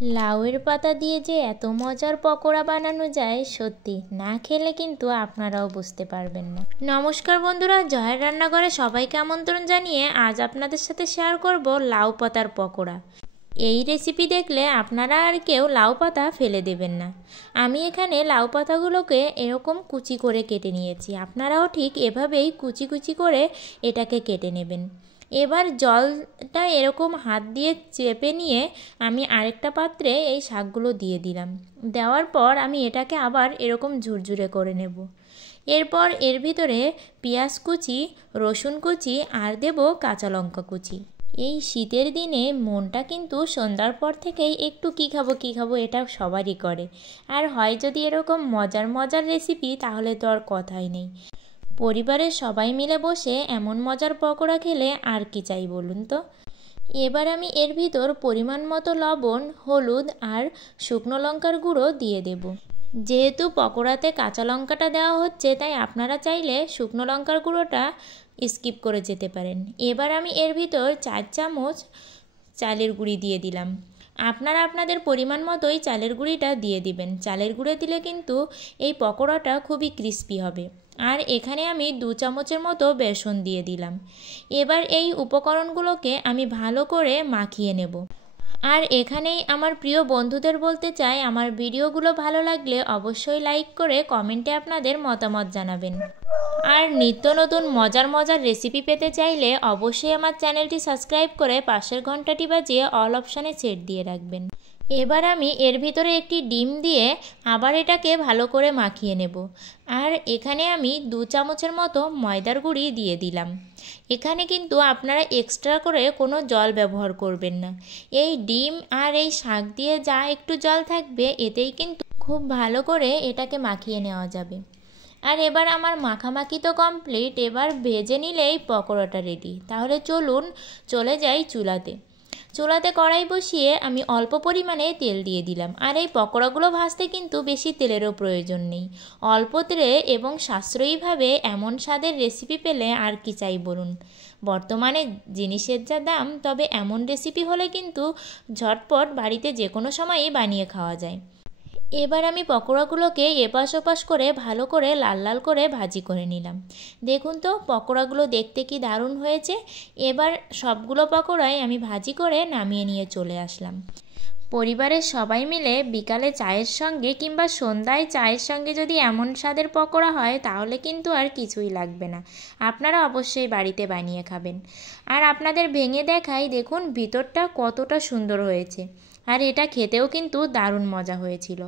লাউয়ের পাতা দিয়ে যে এত মজার পকোড়া বানানো যায়, সত্যি না খেলে কিন্তু আপনারাও বুঝতে পারবেন না। নমস্কার বন্ধুরা, জয়ের রান্নাঘরে সবাইকে আমন্ত্রণ জানিয়ে আজ আপনাদের সাথে শেয়ার করব লাউ পাতার পকোড়া। এই রেসিপি দেখলে আপনারা আর কেউ লাউ পাতা ফেলে দেবেন না। আমি এখানে লাউ পাতাগুলোকে এরকম কুচি করে কেটে নিয়েছি, আপনারাও ঠিক এভাবেই কুচি কুচি করে এটাকে কেটে নেবেন। এবার জলটা এরকম হাত দিয়ে চেপে নিয়ে আমি আরেকটা পাত্রে এই শাকগুলো দিয়ে দিলাম। দেওয়ার পর আমি এটাকে আবার এরকম ঝুরঝুরে করে নেব। এরপর এর ভিতরে পেঁয়াজ কুচি, রসুন কুচি আর দেব কাঁচা লঙ্কা কুচি। এই শীতের দিনে মনটা কিন্তু সন্ধ্যার পর থেকেই একটু কী খাবো এটা সবারই করে। আর হয় যদি এরকম মজার মজার রেসিপি, তাহলে তো আর কথাই নেই। পরিবারের সবাই মিলে বসে এমন মজার পকোড়া খেলে আর কি চাই বলুন তো। এবার আমি এর ভিতর পরিমাণ মতো লবণ, হলুদ আর শুকনো লঙ্কার গুঁড়ো দিয়ে দেব। যেহেতু পকোড়াতে কাঁচা লঙ্কাটা দেওয়া হচ্ছে, তাই আপনারা চাইলে শুকনো লঙ্কার গুঁড়োটা স্কিপ করে যেতে পারেন। এবার আমি এর ভিতর 4 চামচ চালের গুঁড়ি দিয়ে দিলাম। আপনারা আপনাদের পরিমাণ মতোই চালের গুঁড়িটা দিয়ে দিবেন। চালের গুঁড়ো দিলে কিন্তু এই পকোড়াটা খুবই ক্রিস্পি হবে। আর এখানে আমি 2 চামচের মতো বেসন দিয়ে দিলাম। এবার এই উপকরণগুলোকে আমি ভালো করে মাখিয়ে নেব। আর এখানেই আমার প্রিয় বন্ধুদের বলতে চাই, আমার ভিডিওগুলো ভালো লাগলে অবশ্যই লাইক করে কমেন্টে আপনাদের মতামত জানাবেন। আর নিত্য নতুন মজার মজার রেসিপি পেতে চাইলে অবশ্যই আমার চ্যানেলটি সাবস্ক্রাইব করে পাশের ঘন্টাটি বাজিয়ে অল অপশানে সেট দিয়ে রাখবেন। এবার আমি এর ভিতরে একটি ডিম দিয়ে আবার এটাকে ভালো করে মাখিয়ে নেব। আর এখানে আমি 2 চামচের মতো ময়দার গুঁড়ি দিয়ে দিলাম। এখানে কিন্তু আপনারা এক্সট্রা করে কোনো জল ব্যবহার করবেন না। এই ডিম আর এই শাক দিয়ে যা একটু জল থাকবে, এতেই কিন্তু খুব ভালো করে এটাকে মাখিয়ে নেওয়া যাবে। আর এবার আমার মাখামাখি তো কমপ্লিট, এবার ভেজে নিলেই পকোড়াটা রেডি। তাহলে চলুন চলে যাই চুলাতে। কড়াই বসিয়ে আমি অল্প পরিমাণে তেল দিয়ে দিলাম। আর এই পকোড়াগুলো ভাজতে কিন্তু বেশি তেলেরও প্রয়োজন নেই। অল্প তেলে এবং সাশ্রয়ীভাবে এমন স্বাদের রেসিপি পেলে আর কি চাই বলুন। বর্তমানে জিনিসের যা দাম, তবে এমন রেসিপি হলে কিন্তু ঝটপট বাড়িতে যে কোনো সময়ই বানিয়ে খাওয়া যায়। এবার আমি পকোড়াগুলোকে এপাশ ওপাশ করে ভালো করে লাল লাল করে ভাজি করে নিলাম। দেখুন তো পকোড়াগুলো দেখতে কি দারুণ হয়েছে। এবার সবগুলো পকোড়াই আমি ভাজি করে নামিয়ে নিয়ে চলে আসলাম। পরিবারের সবাই মিলে বিকালে চায়ের সঙ্গে কিংবা সন্ধ্যায় চায়ের সঙ্গে যদি এমন স্বাদের পকোড়া হয়, তাহলে কিন্তু আর কিছুই লাগবে না। আপনারা অবশ্যই বাড়িতে বানিয়ে খাবেন। আর আপনাদের ভেঙে দেখাই, দেখুন ভিতরটা কতটা সুন্দর হয়েছে। আর এটা খেতেও কিন্তু দারুণ মজা হয়েছিল।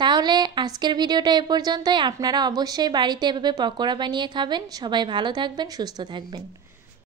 তাহলে আজকের ভিডিওটা এ পর্যন্তই। আপনারা অবশ্যই বাড়িতে এভাবে পকোড়া বানিয়ে খাবেন। সবাই ভালো থাকবেন, সুস্থ থাকবেন।